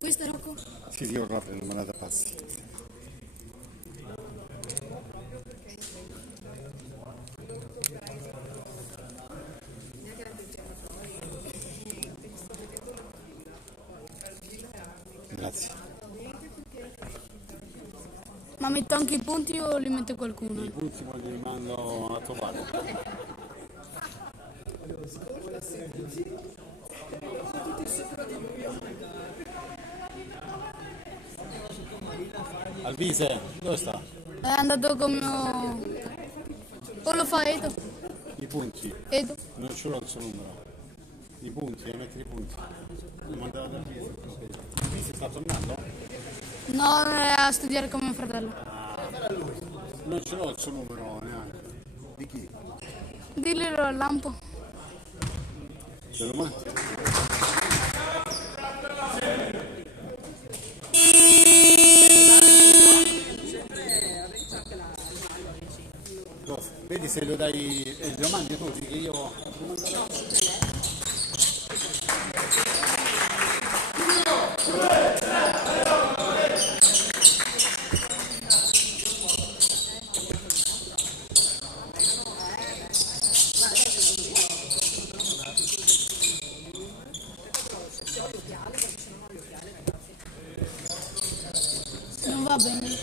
Questo è Rocco? Sì, io la prendo, me la da pazzi. Grazie. Ma metto anche i punti o li mette qualcuno? I punti poi li mando a trovare. Alvise, dove sta? È andato con mio... O lo fa Edo? I punti. Edo? Non ce l'ho il suo numero. I punti, devi mettere i punti. Lo mandavo ad Alvise. Alvise sta tornando? No, è a studiare con mio fratello. Non ce l'ho il suo numero neanche. Di chi? Diglielo al lampo. Ce lo mandi? Vedi se lo dai, lo mandi tu, che io... Non va bene.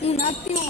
Un attimo.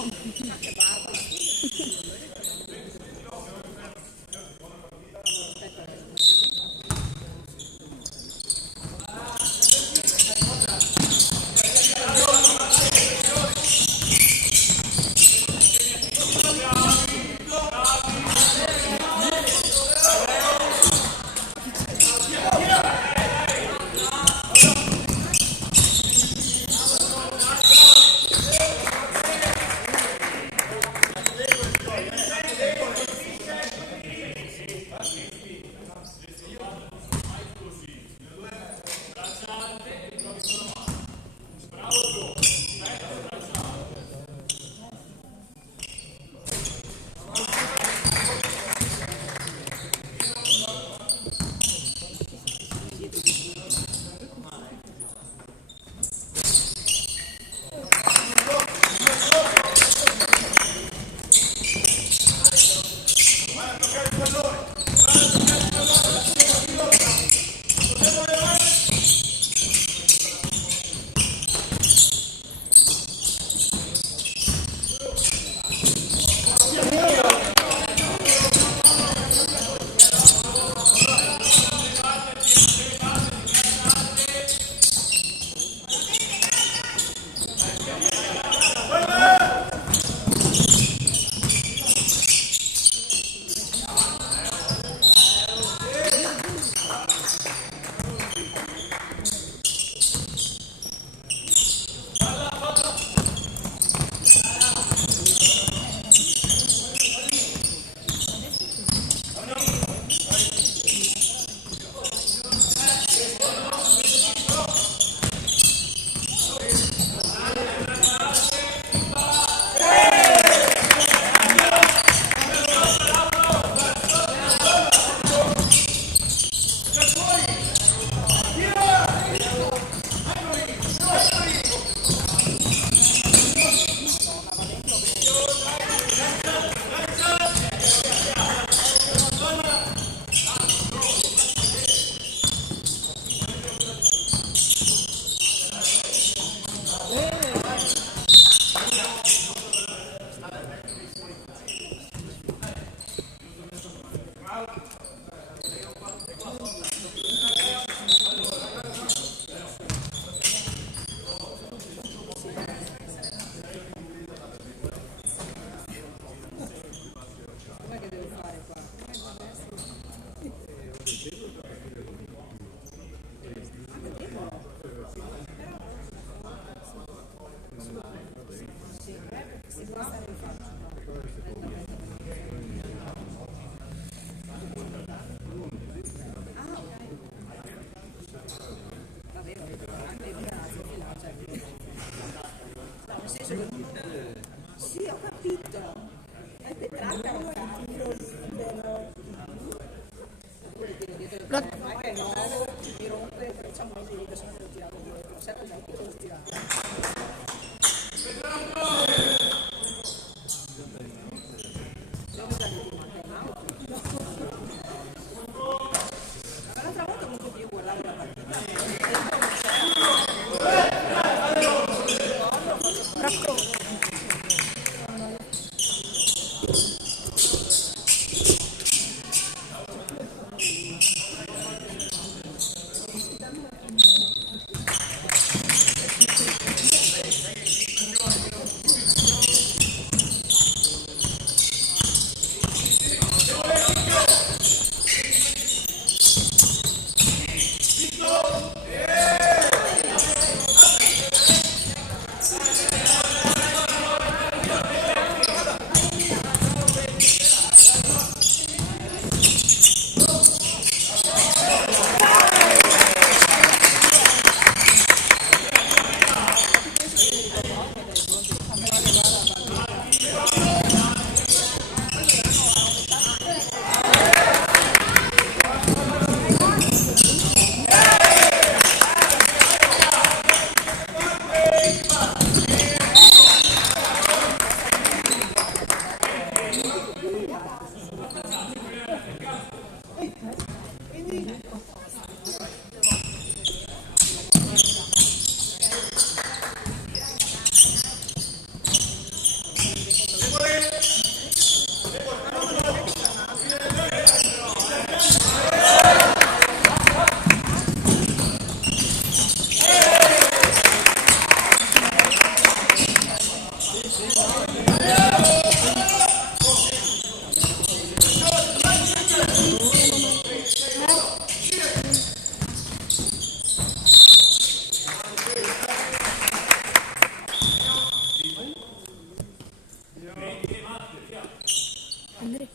Andrea,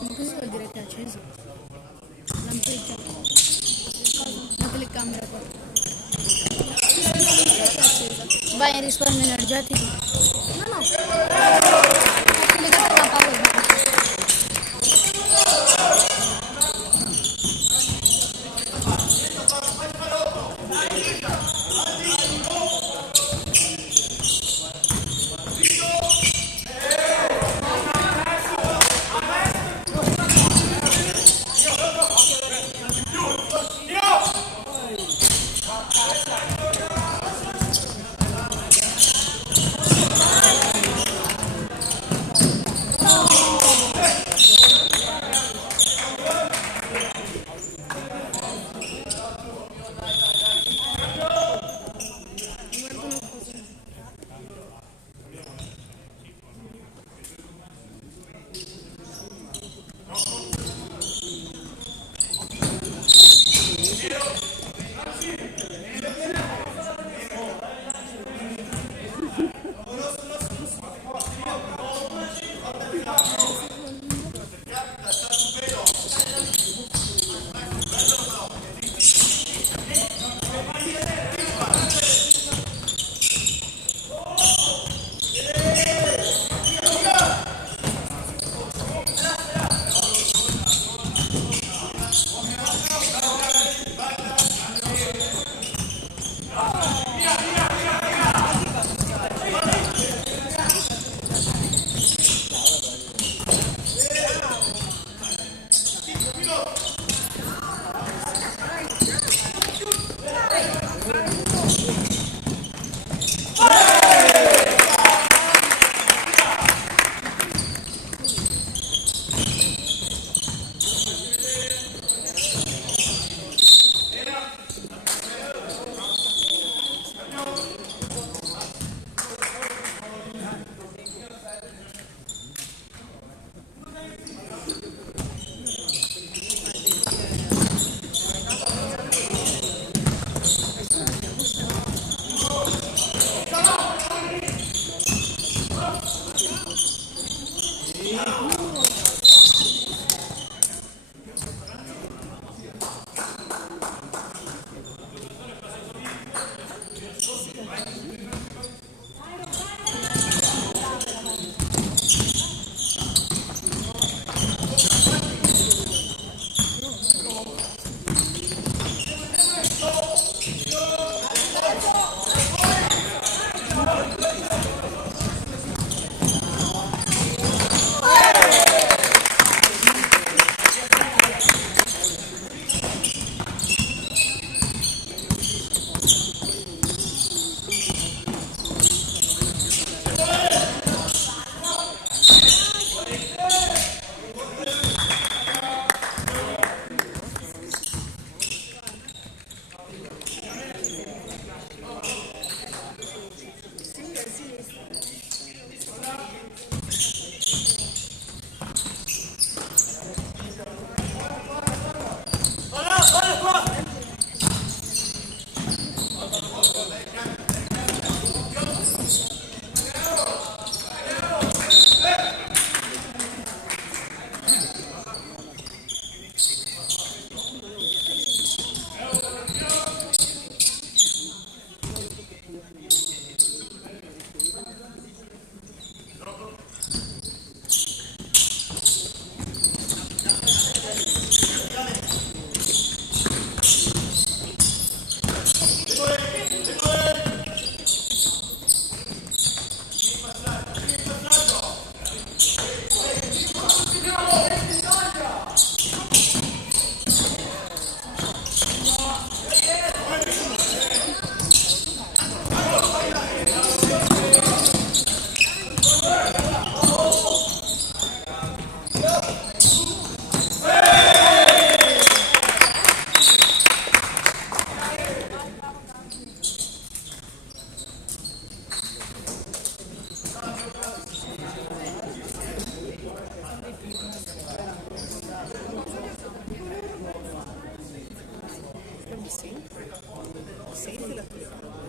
ma questo vuol dire che è acceso? Lampeggia. La telecamera qua. Vai in risparmio energetico. No, no. È collegato alla power bank.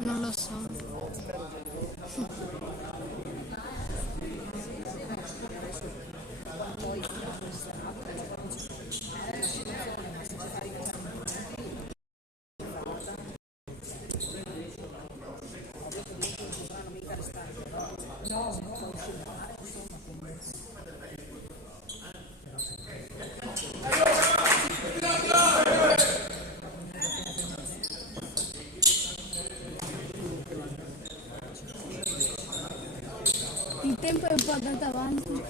Non lo so. Il tempo è un po' andato avanti.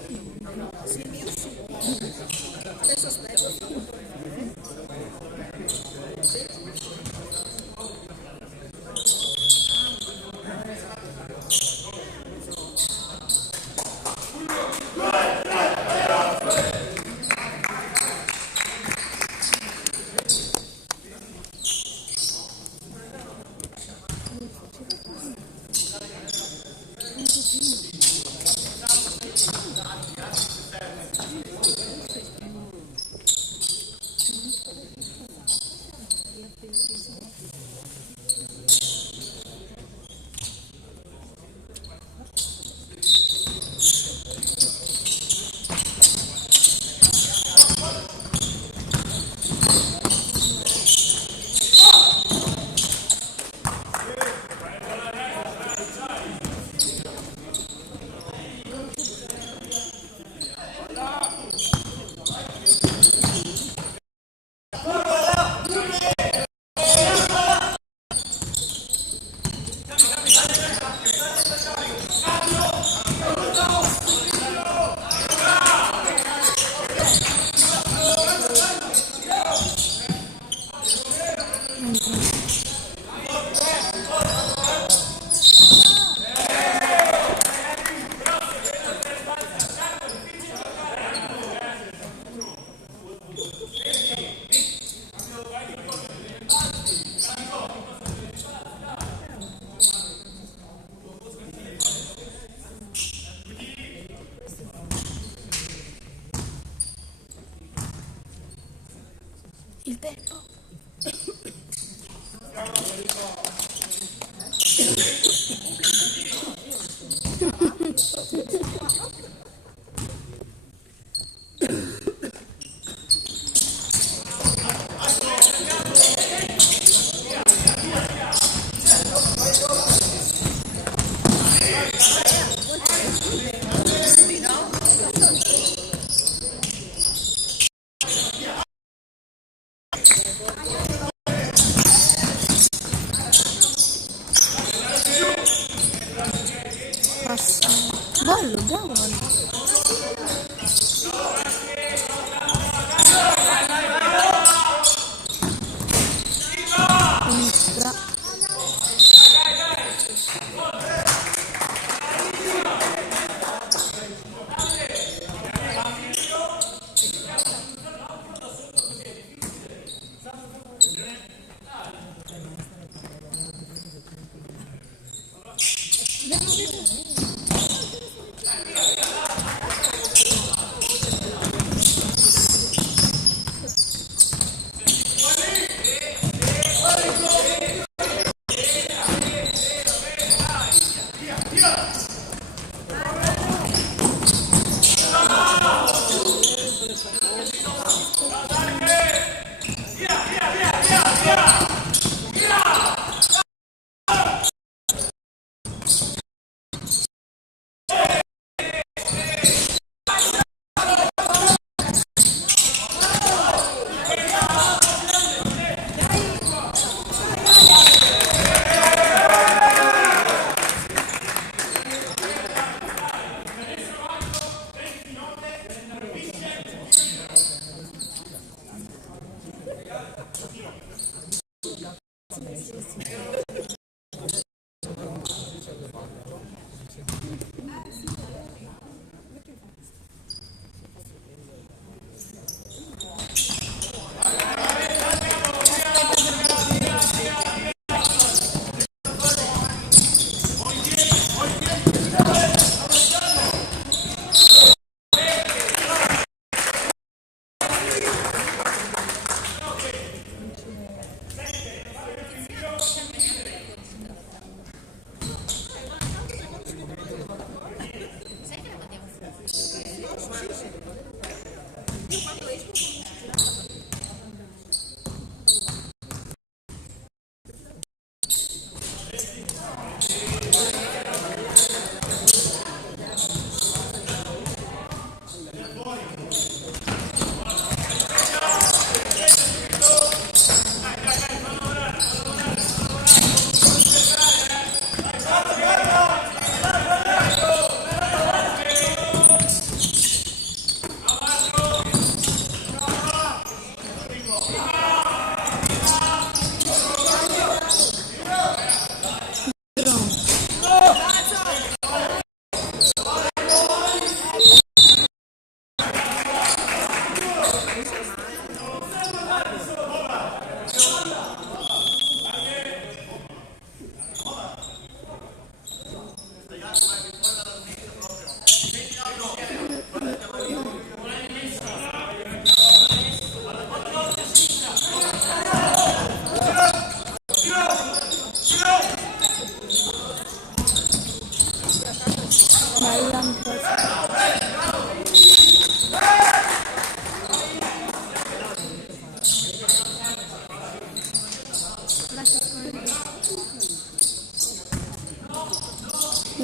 Il tempo. Passa. Bello, bravo. Sinistra.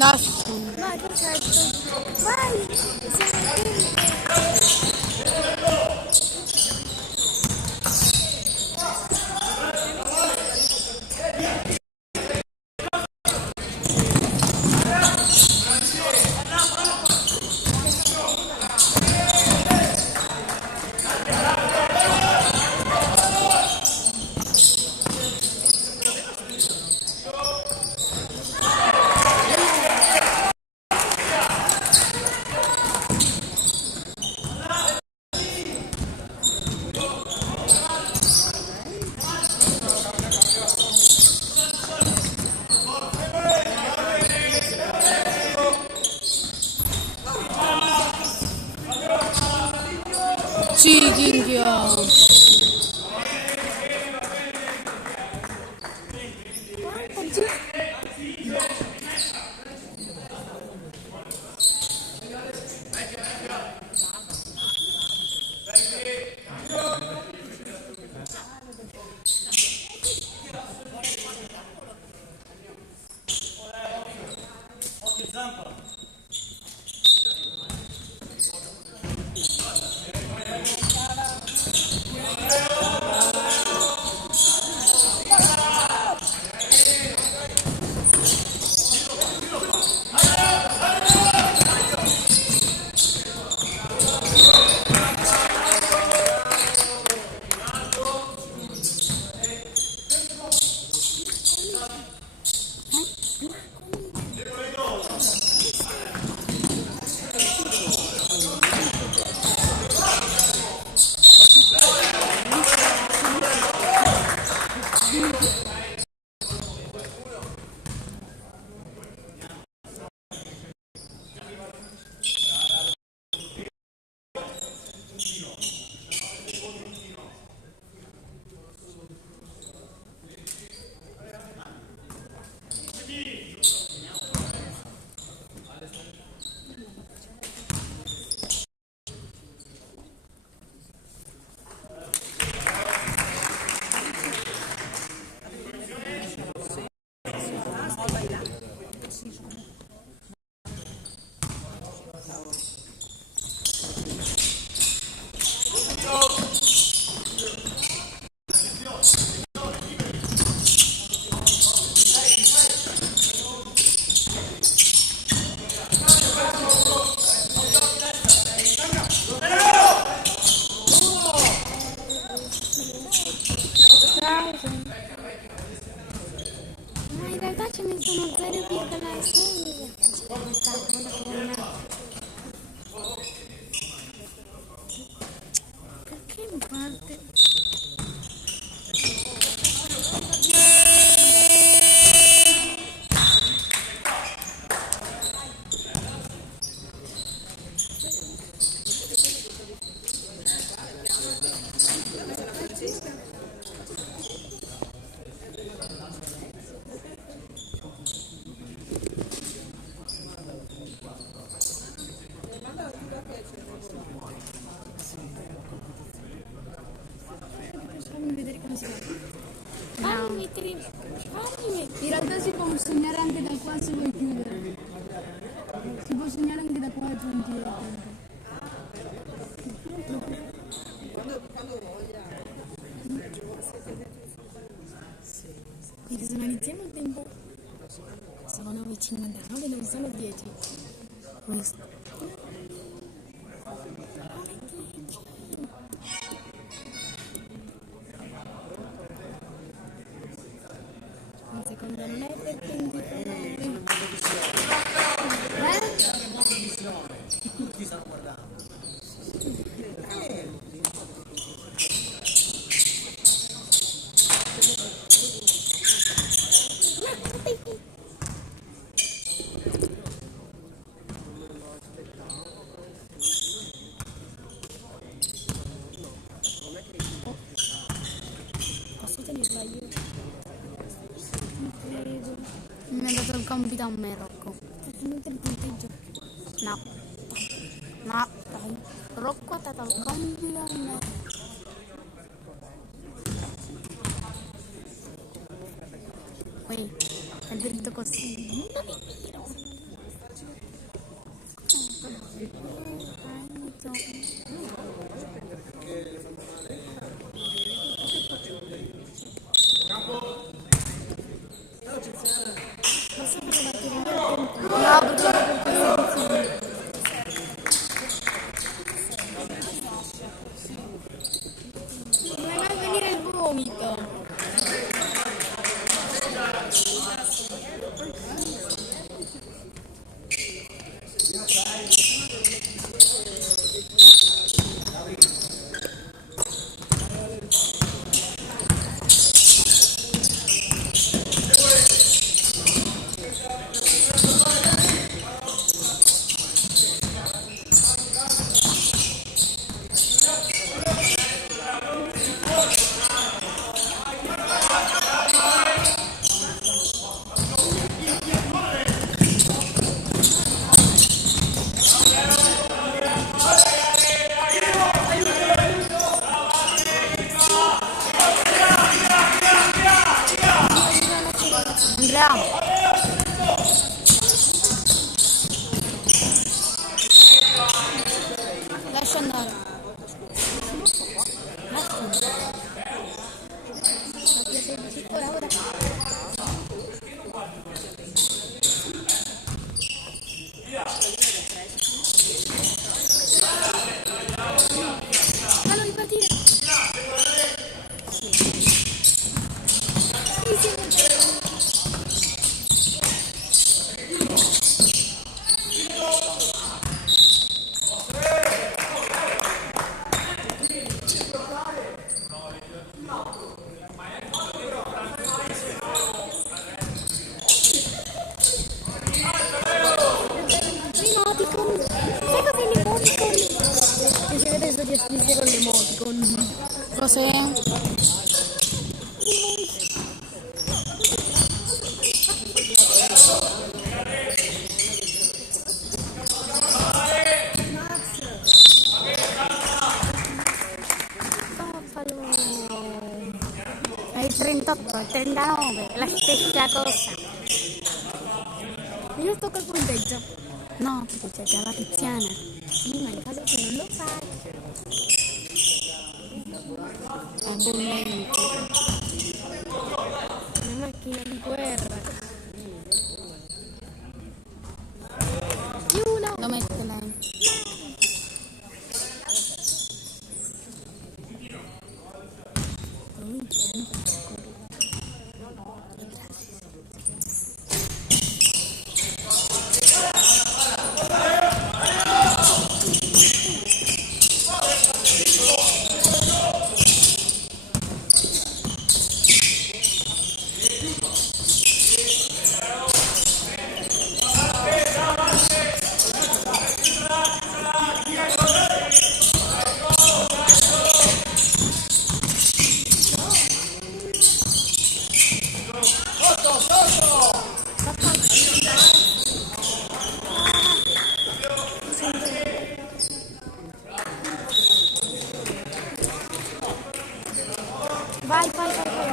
Gaston. Vai, perfetto. Vai. Sì, Kinghia. Ma in realtà ci mettono 0,6. Perché mi parte? Fammi vedere come si fa. Fammi mettere. Fammi mettere. In realtà si può segnare anche da qua se vuoi chiudere. Si può segnare anche da qua e punti. Quindi se non iniziamo il tempo sono 9,59, non sono 10. Questo. Un secondo non è perpendicolare. Tutti stanno guardando. Posso tenerla io? Non credo. Mi ha dato il compito a me, Rocco. È finito il punteggio. No. No, dai. Rocco ha dato il compito a me. Poi è dritto così. Non è vero. Cos'è? È il 38, il 39, la stessa cosa. Io tocca il punteggio. No, perché c'è già la Tiziana. Sì, ma in caso che non lo fai. È bollente. Una macchina di guerra. Giuno. Lo mette lei. Vai, vai, vai, vai.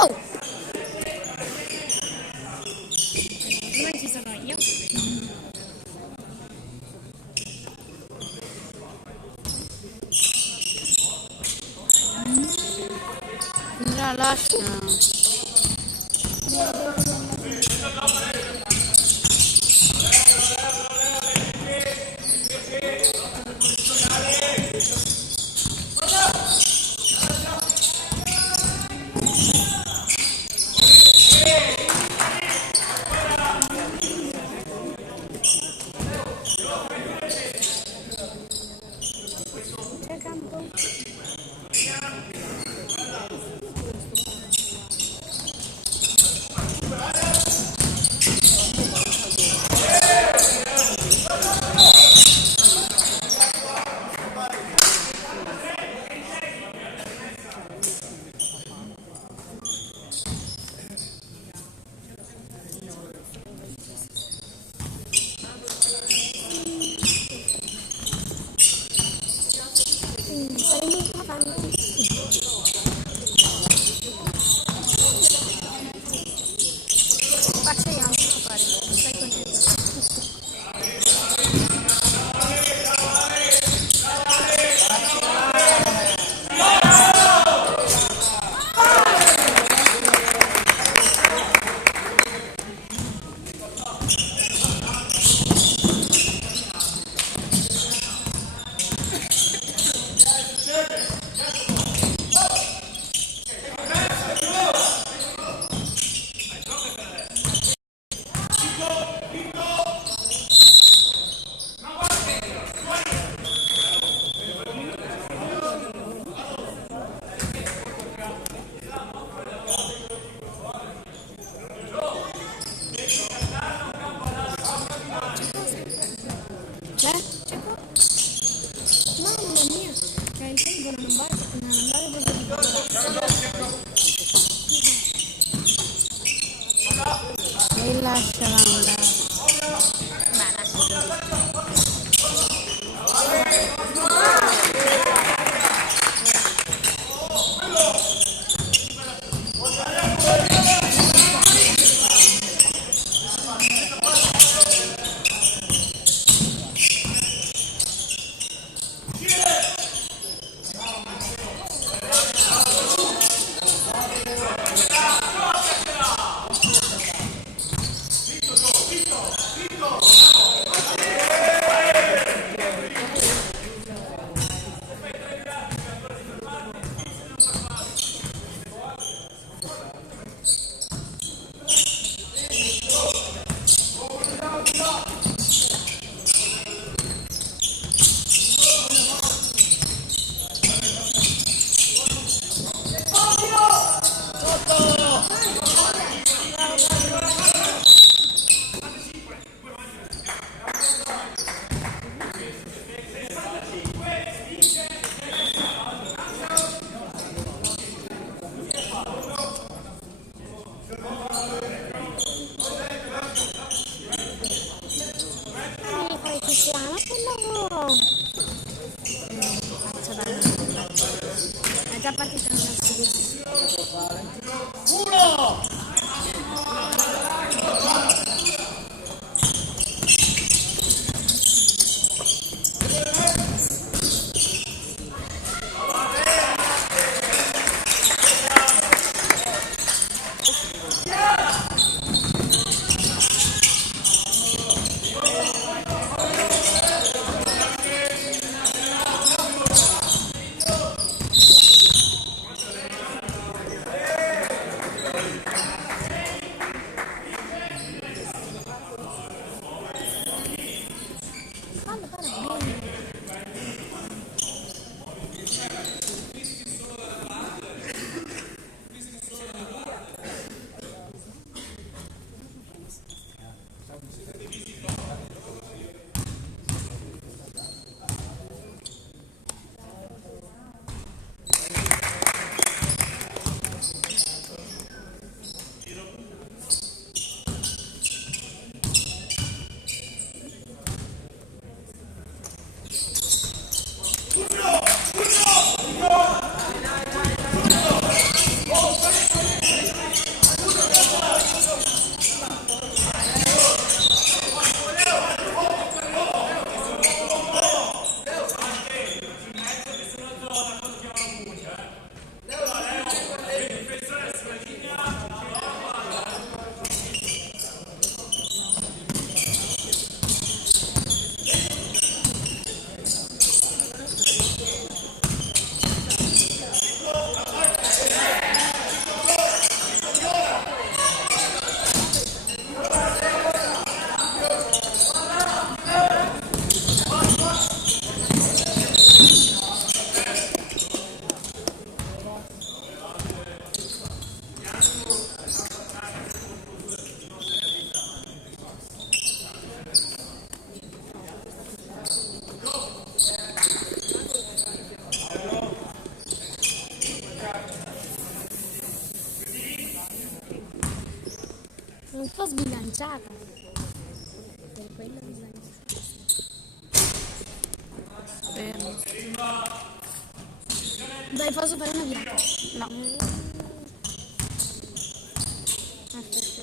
Oh! Non ci sono io. La lascia. C'è campo. Saremo avanti. Facciamo fare. Stai contento? C'è? Mamma mia. Cioè il tempo non va, non andare proprio di E lasciala andare. Non sto sbilanciata. Per quello fermo. Dai, posso fare una via? No. Aspetta.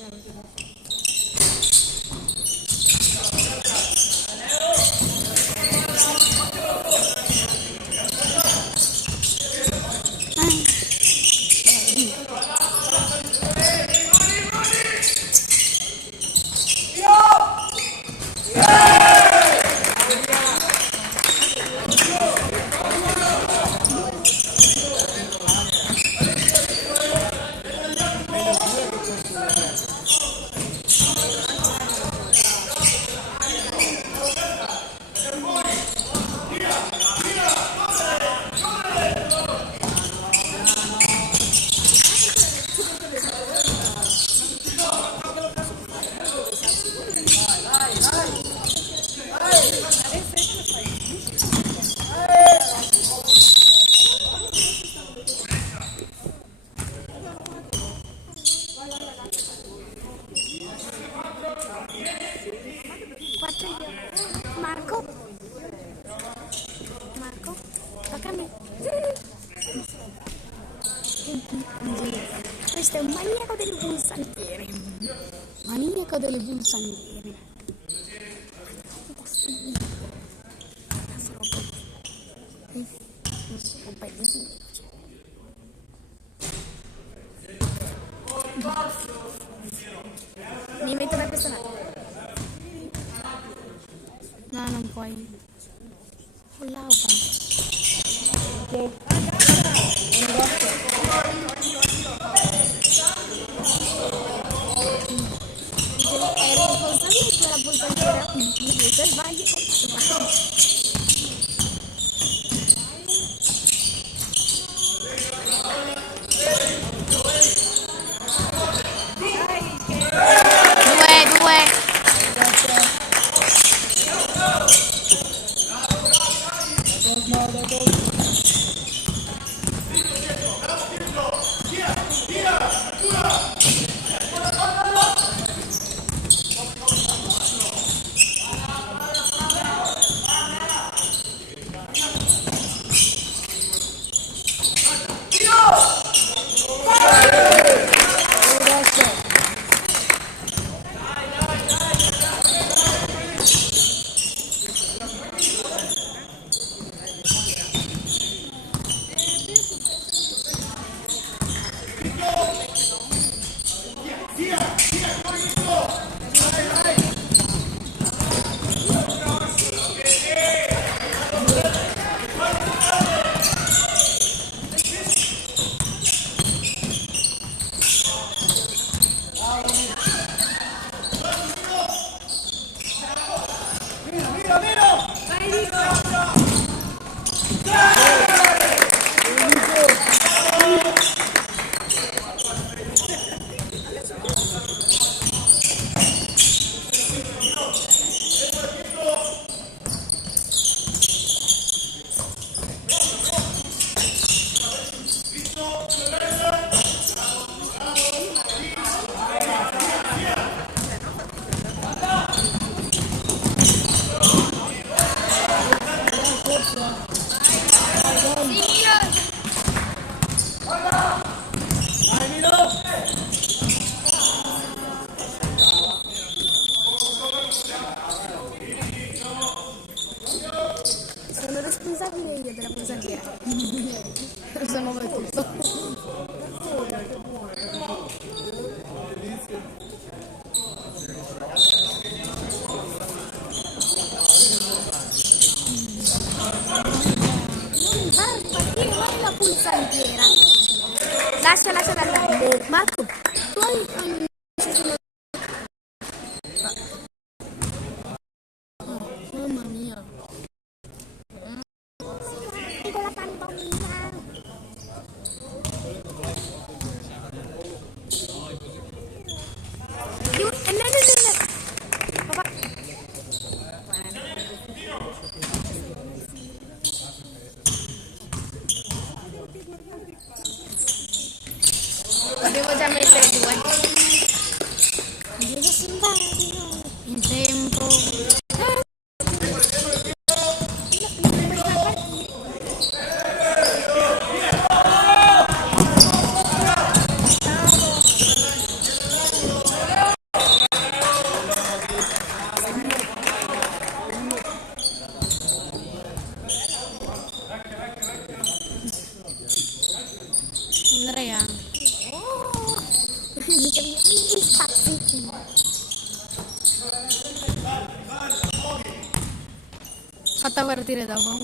Marco? Marco? Tocca a me. Questo è un maniaco delle pulsantiere. Maniaco delle pulsantiere. Mi metto da questo lato. No, non puoi. Con l'aupa. Ok. Era importante la pulsantiera qui. Se sbagli, due. Lascia. Marco, tu hai Mamma mia. con la pantofina. No. Papà. Devo già mettere due. Devo simpatico. In tempo. Andrea. Oh, mi cambiano gli spazi. Fatta partire dopo.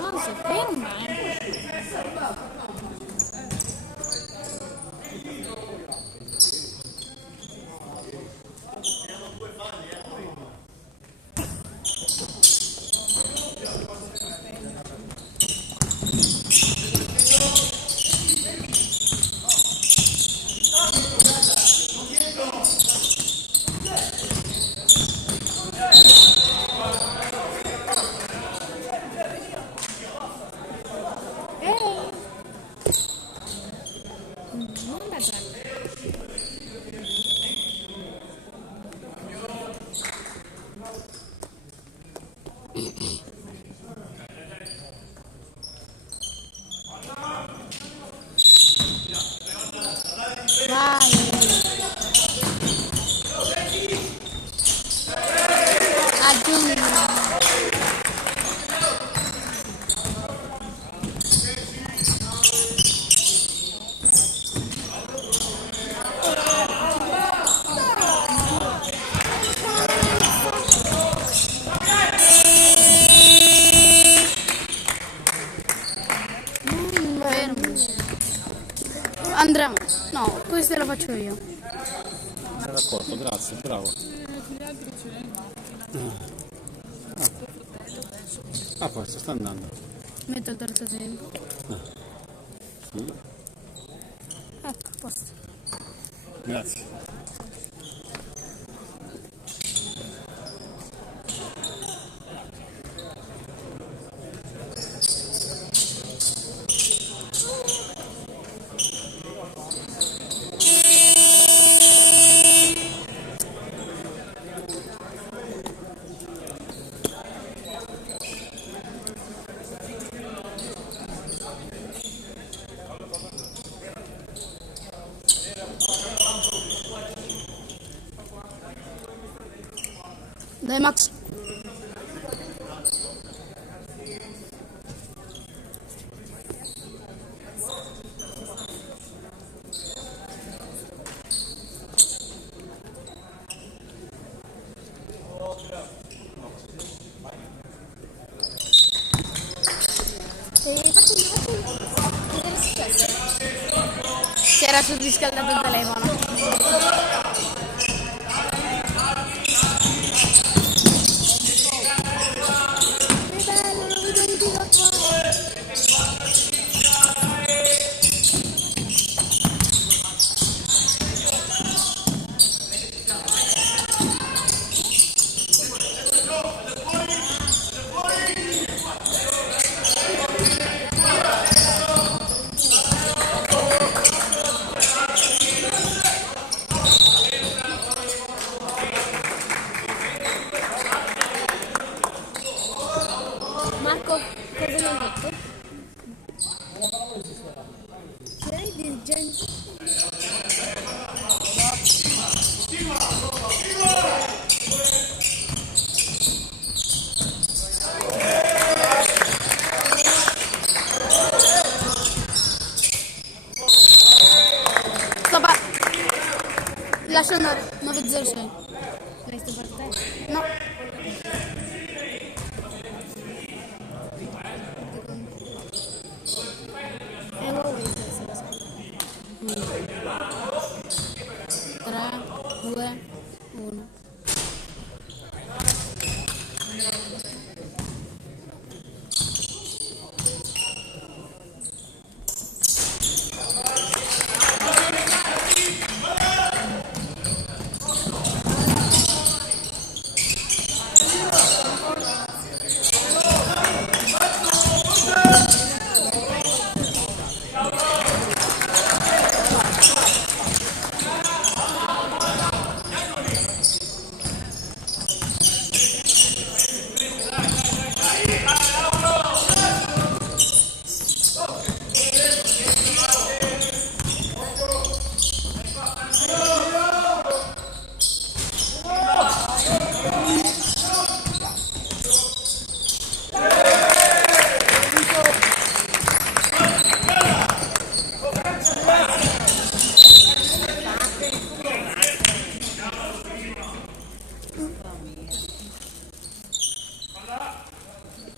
Non si ferma. Non da già. Vai. Aggiungi. Fermo. Andrea, no, questa la faccio io. Sei d'accordo, grazie, bravo. Ah, poi sta andando. Metto il terzo tempo. Sì, Ecco, posto. grazie. Dai Max. Cosa è successo? Si era surriscaldato il telefono. Che bello, lo vedo di qua. Marco, cosa mi hai detto? Sei dirigente? Lascia andare, 906. L'hai stufato te? No. Huawei se lo so. 3, 2, 1.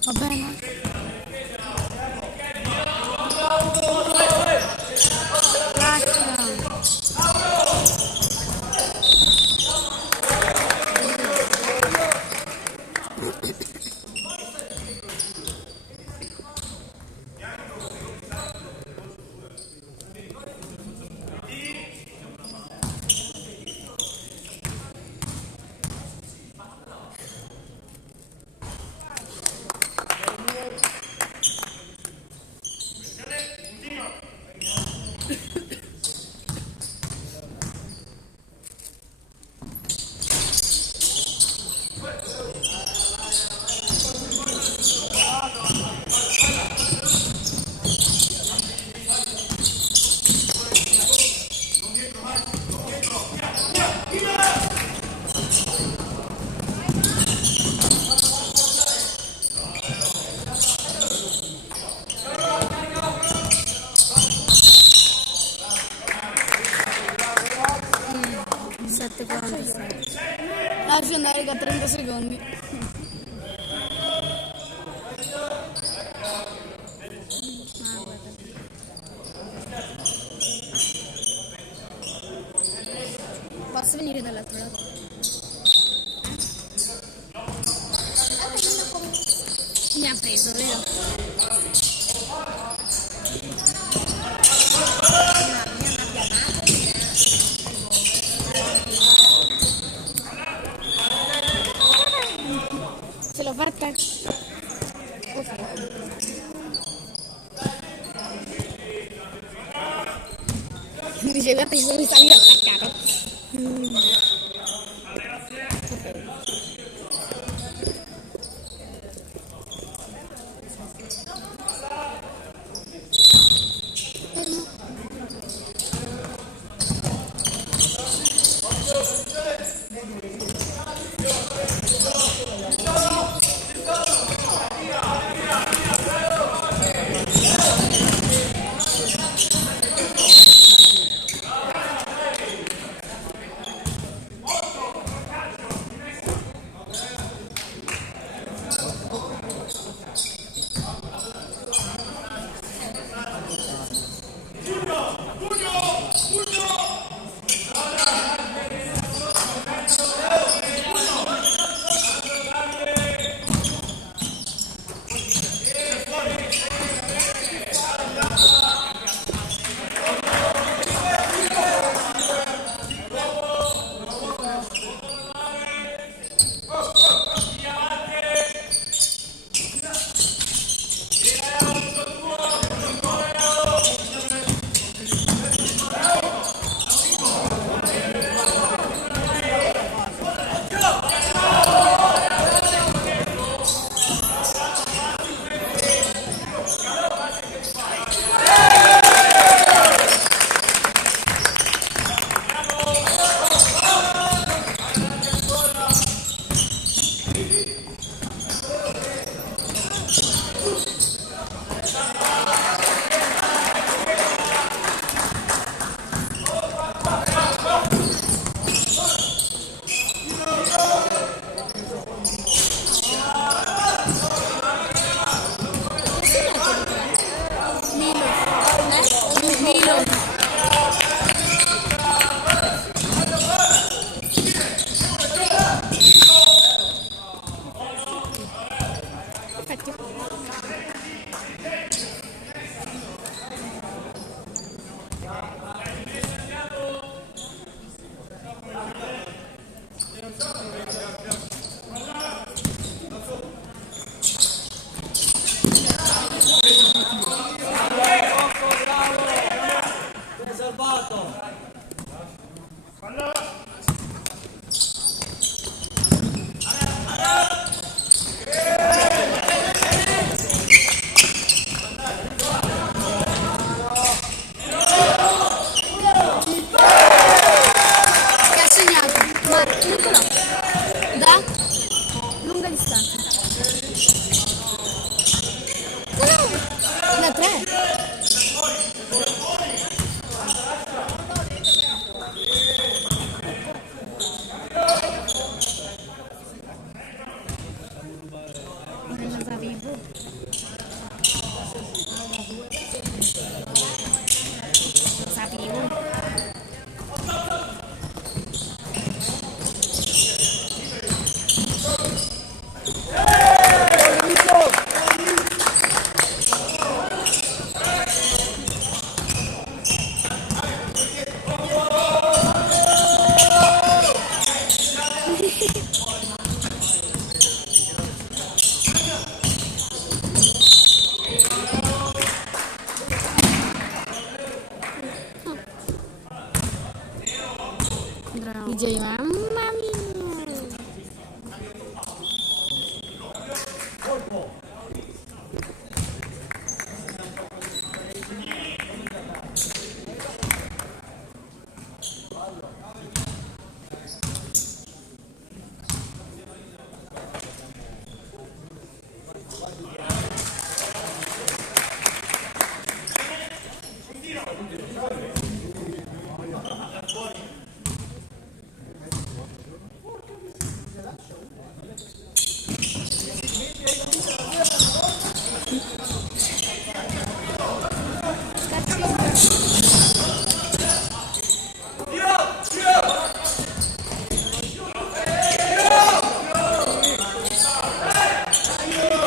Va bene? Lascia. Lascia andare da 30 secondi. Posso venire dall'altro lato? Mi ha preso, vero? Ce l'ho fatta? Ok. Dice, guarda, ci sono salire attaccato. DJ, mamma mia.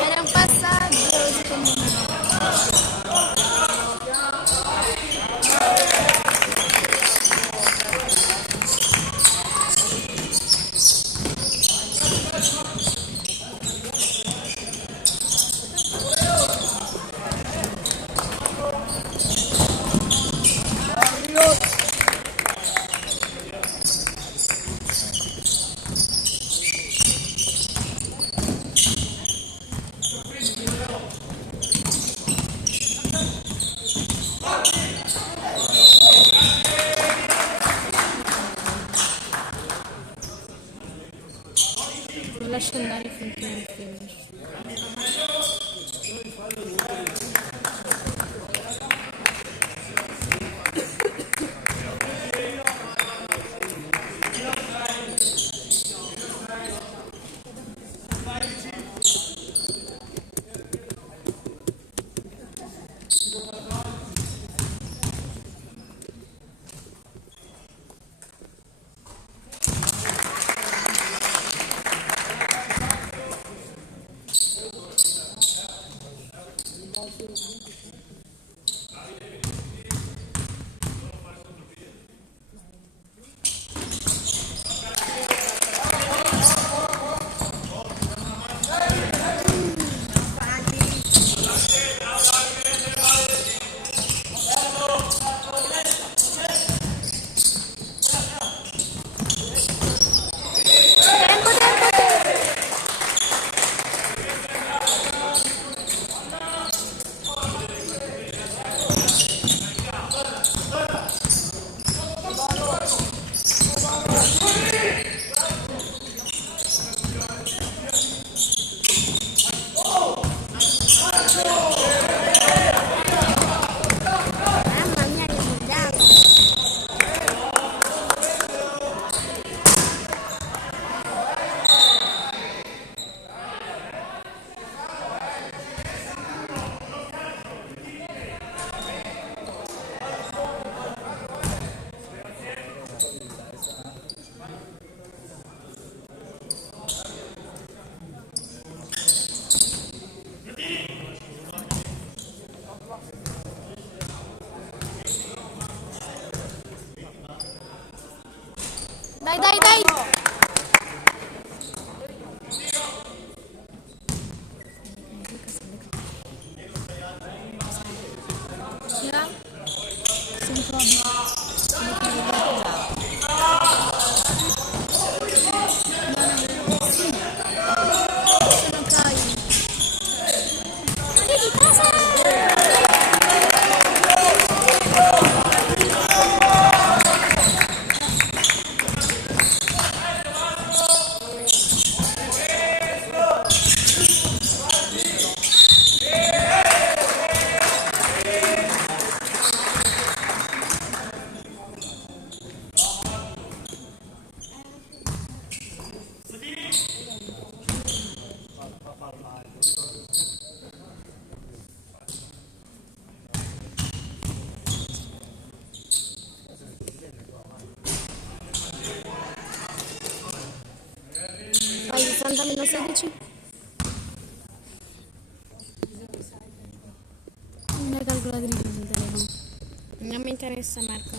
Era un passaggio, secondo me. Lo lascio andare finché non finisce. Mamma mia che mangiato. Dai, dai, dai! Ya? Sono Kai. Di casa! Fai 60 meno 16? Non hai calcolatrice sul telefono. Non mi interessa, Marco.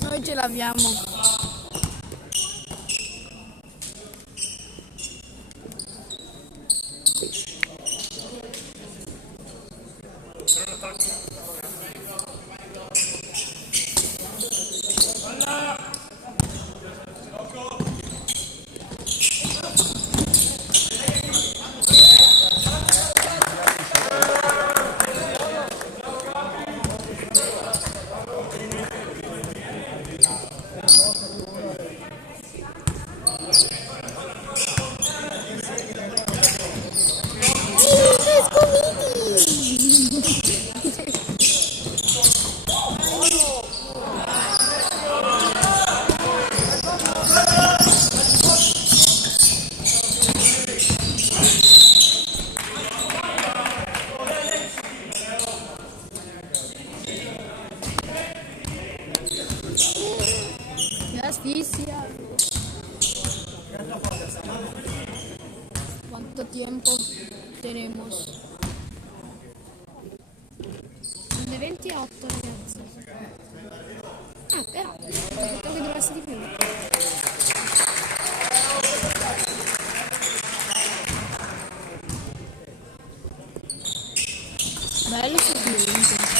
Noi ce l'abbiamo. La asfixia. ¿Cuánto tiempo tenemos? Le 28 ragazzi. Ah, però, ho detto che doveva essere di più. Bello succulento.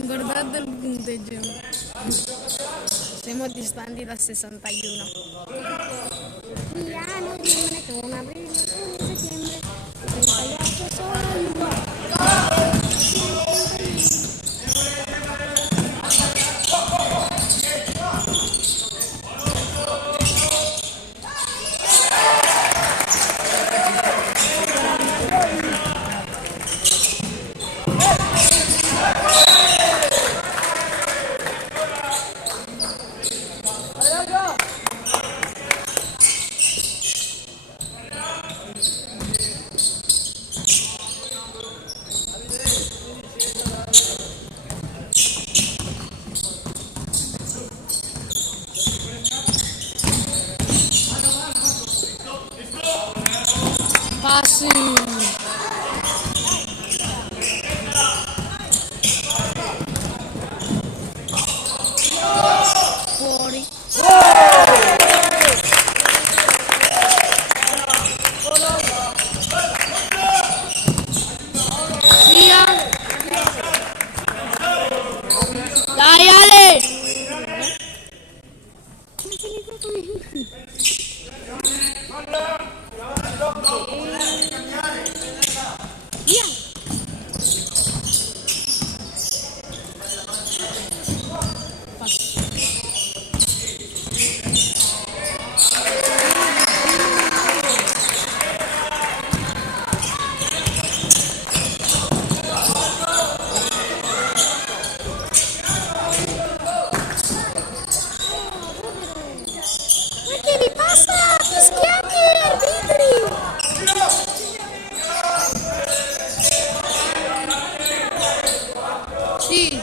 Guardate il punteggio. Siamo distanti da 61. Milano rimane con aprile, giugno, settembre, 38 solo. Passi. Fuori. Via. Dai Ale. Via! Ma che vi passa? Fischiate gli arbitri! Sì.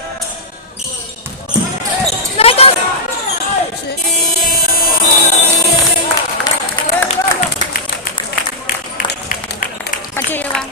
Faccio io va.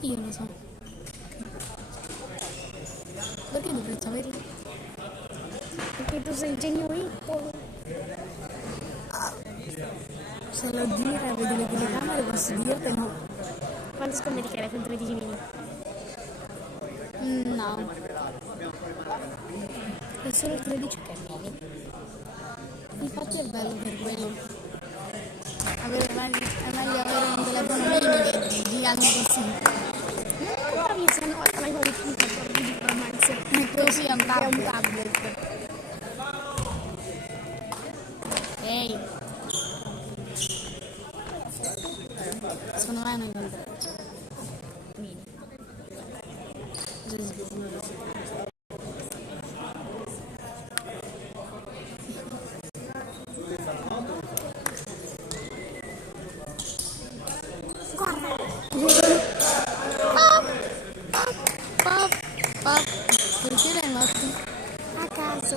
Io lo so. Sapete? Perché tu sei genuino. Se lo dire, vedi le telecamere, posso dirti no. Quanto scommetti che era con 13 minuti? No. È solo 13 cammini. Infatti è bello per quello. È meglio avere un telefono mini che di anni così. Non capisco, una volta l'hai qualificato di Pro Max. Così è un È un tablet. tablet. Ehi. Secondo me non è mini. Pop. Perché le notti? A caso.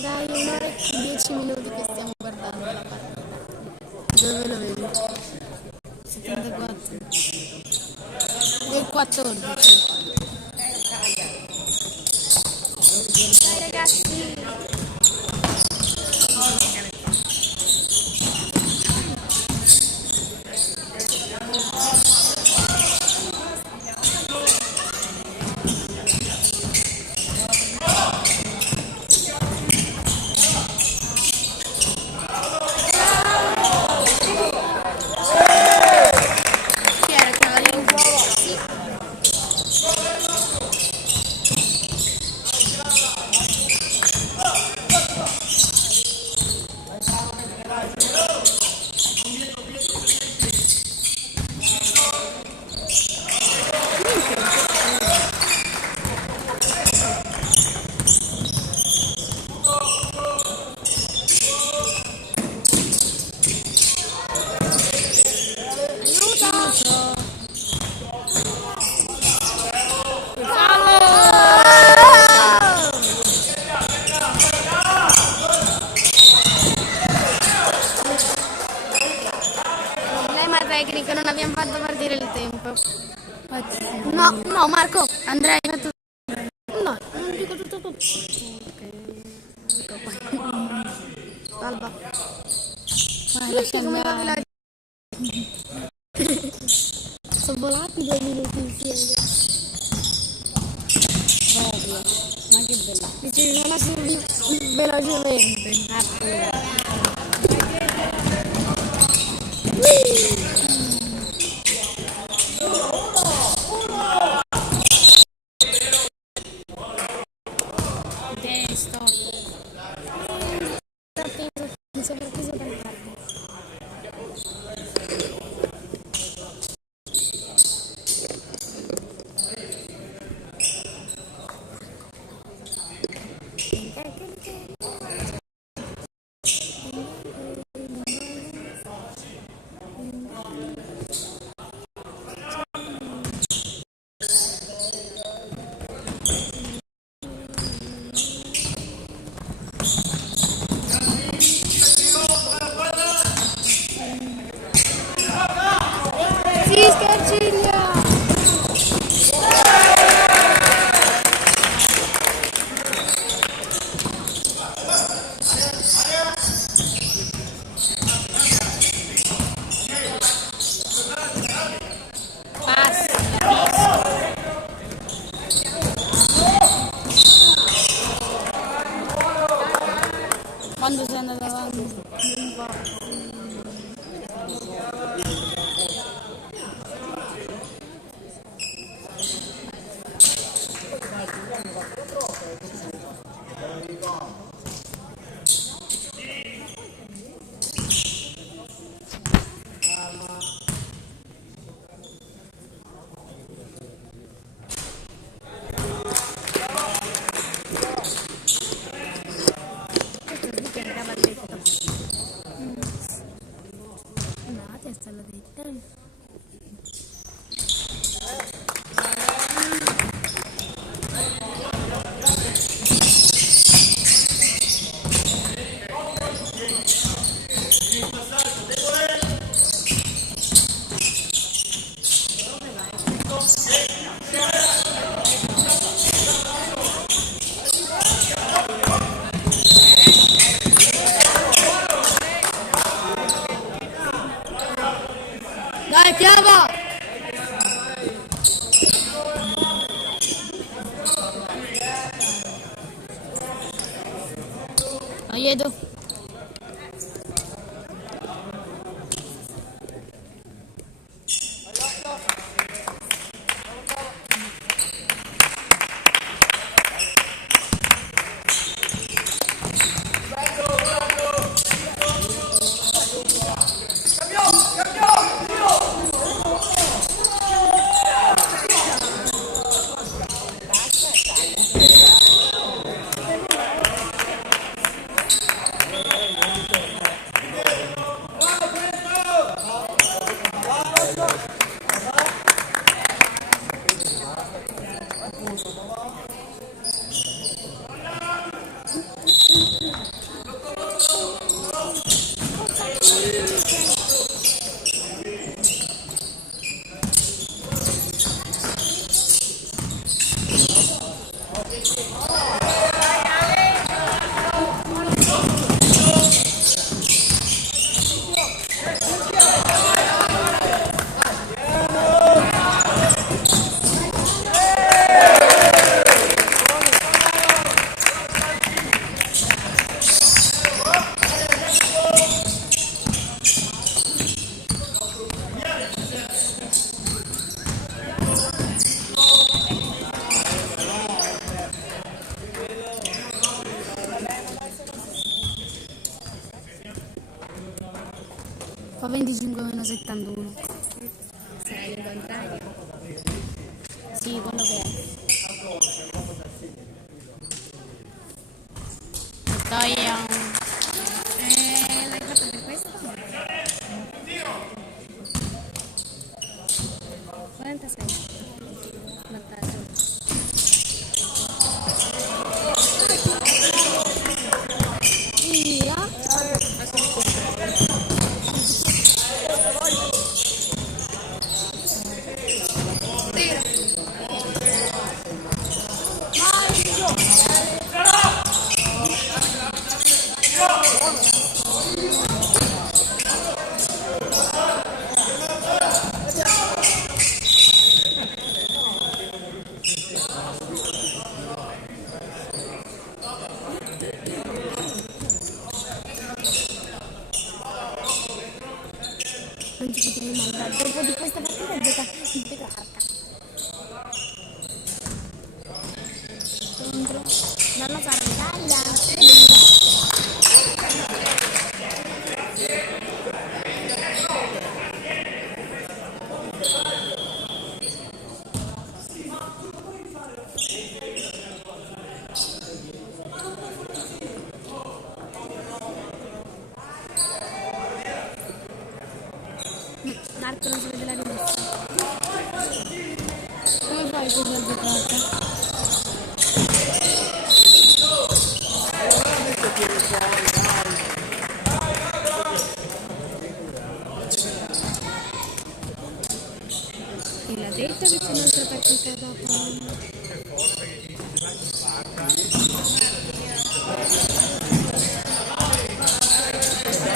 Dai, 1 ora e 10 minuti che stiamo guardando la partita. Dove lo vedi? 74 e 14. Dai ragazzi. Chi era Cavallini? Problema tecnico, non abbiamo fatto partire il tempo. No, Marco, Andrea, hai fatto... No, non dico tutto. Salva. Vai, Visto lascia come va andare. Sono volati 2 minuti insieme. Proprio. Ma che bello. Dici, non la subi velocemente. Storto. Mi sembra che sia tanto tardi. Sì, Scarciglia! Quando sei andato avanti? chiama! Aiedo. Fa 25-71. Sarà il contrario. Sì, quello che è. E poi L'hai fatto per questo? 46. Vantaggio. via. Non ci potrei mai dare. Dopo di questa partita gioca in Petrarca. Contro la nostra Italia. Marco non si vede la rimessa. Come fai con la giocata? E l'ha detto che c'è un'altra partita dopo.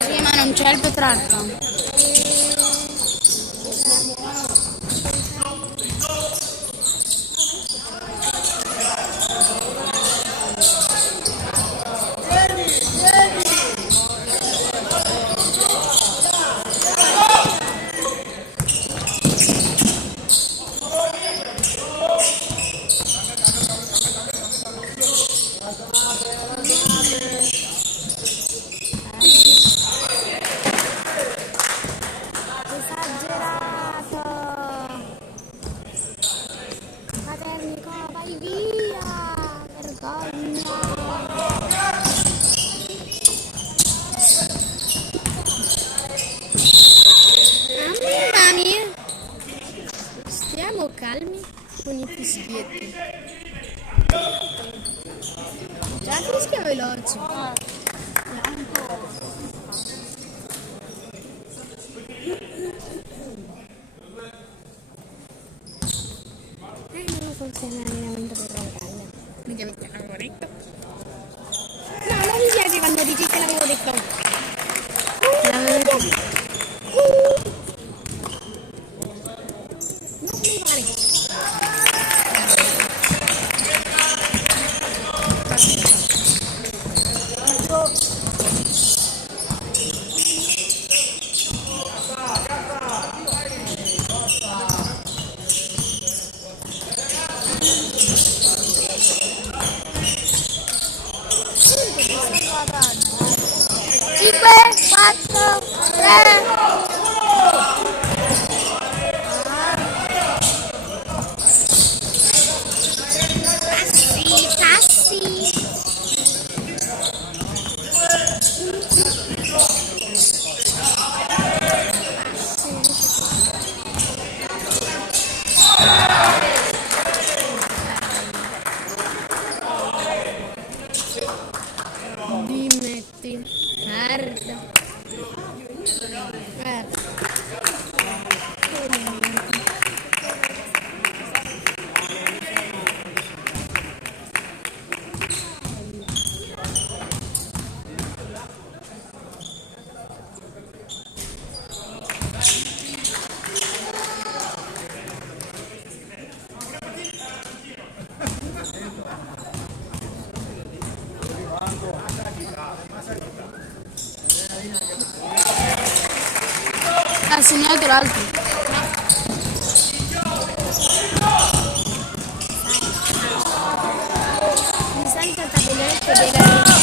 Sì, ma non c'è il Petrarca. Esagerato! Paternico, vai via! Vergogna! Mamma mia! Stiamo calmi con i fischietti. Già fischia veloce. Non funziona l'allenamento per la Italia. Mica mi avevo detto. No, non mi piace quando dici che l'avevo detto. Passi. Dimetti. Merda. Ha segnato l'altro. Mi sento tabelletto dei ragazzi.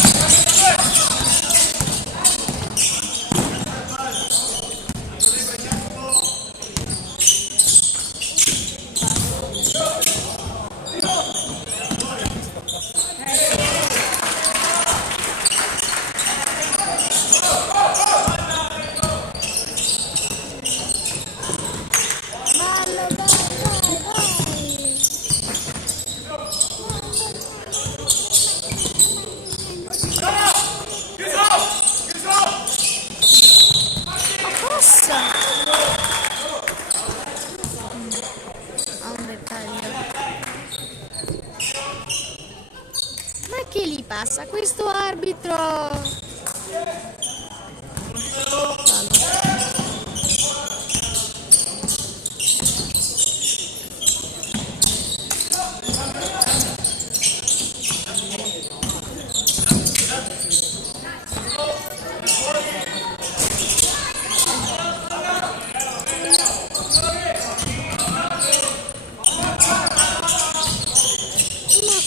Ma che gli passa questo arbitro?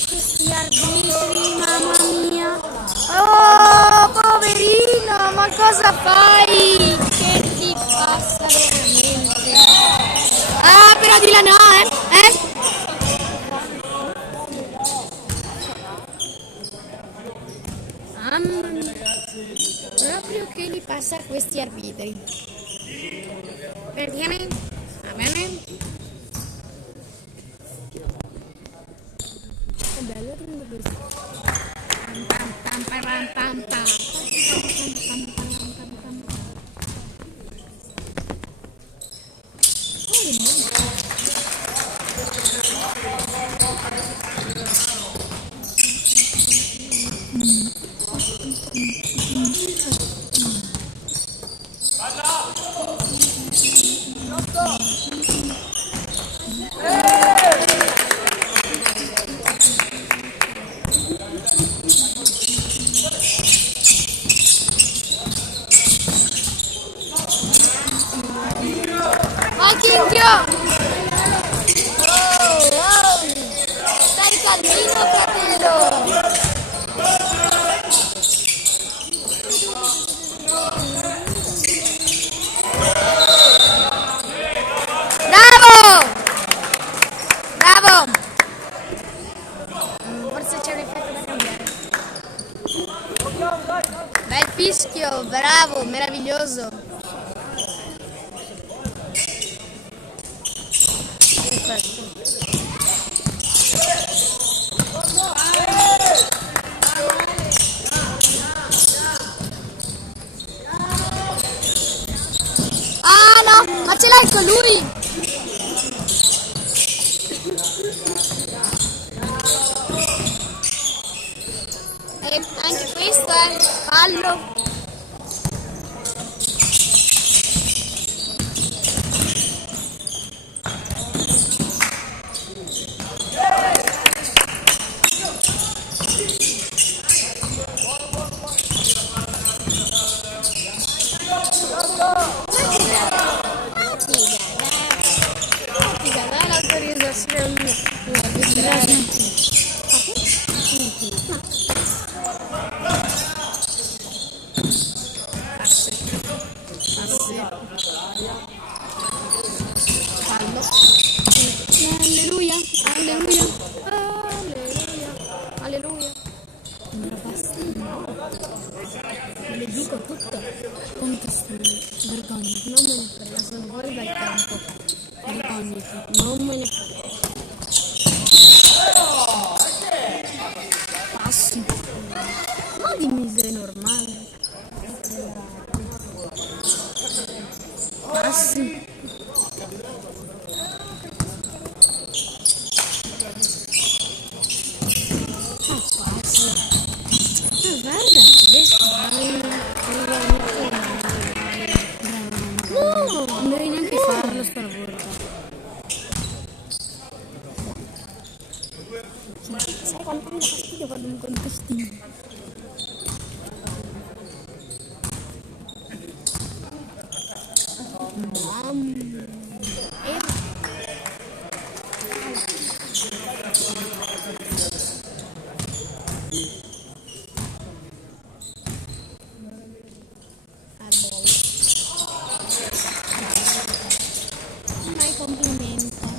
Questi arbitri, mamma mia. Oh, poverino, ma cosa fai? Che ti passa veramente? Ah, però di là no, proprio che gli passa a questi arbitri. Perché? Va bene? È bello prendere questo. Pam pam pam pam pam pam. Stai calmino, fratello. Bravo! Bravo! Forse c'è un effetto da cambiare. Bel fischio, bravo, meraviglioso. Perfetto. Ah no, ma ce l'hai con lui? Anche questo è fallo. Non me ne frega. Passi. Ma dimmi se è normale. Passi. Guarda, adesso no, non devi neanche farlo sta volta. Sai quanto mi dà fastidio quando mi contestino? Mai complimento.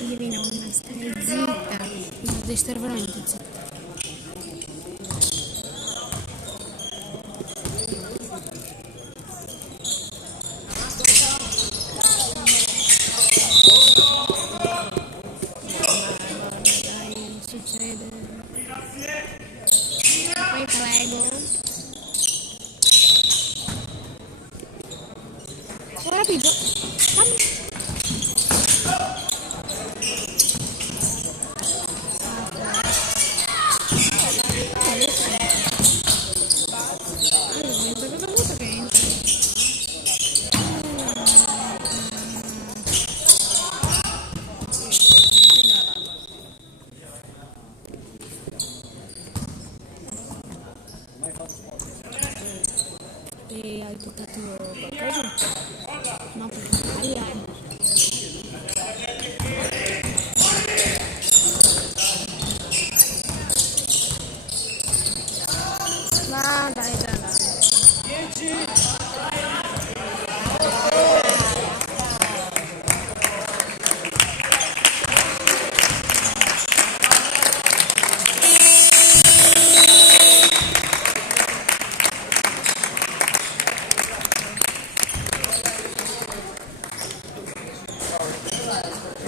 Devi non stare zitta, devi stare veramente zitta. Dai, succede. Poi prego. Ho capito. E hai buttato qualcosa? No, perché ma dai, dai, dai.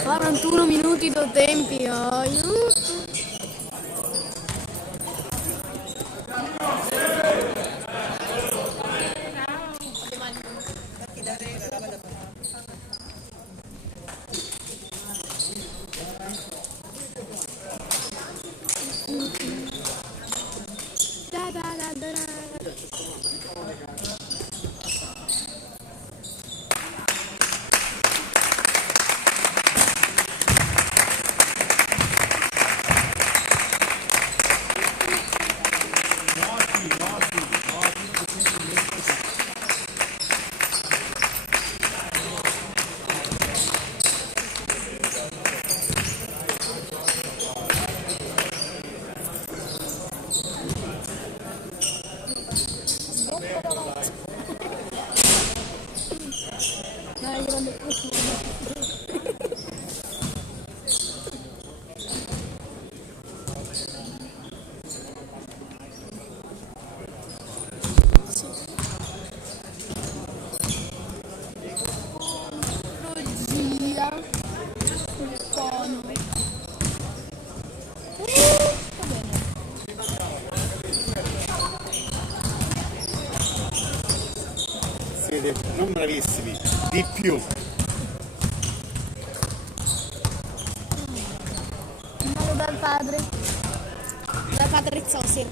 Fa 41 minuti do tempi, aiuto. Dai, grande profumo. Regia. Il cono. Va bene. Siete non bravissimi, di più. Mano dal padre. Da Patrizio, sì.